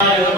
Bye.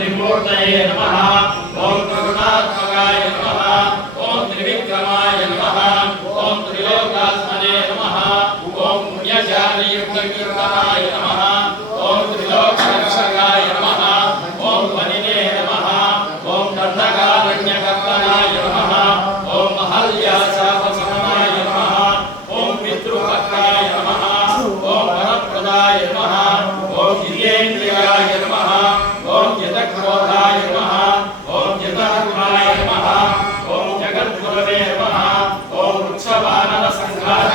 त्रिमूर्तये नमः। ॐ त्रिगुणात्मकाय नमः। ॐ त्रिविक्रमाय नमः। ॐ त्रिलोकात्मने नमः। ॐ पुण्यशालीयुक्तकीर्तनाय नमः। ఓం జగద్గురవే నమ ఓం వృక్షమానవ సంఘాయ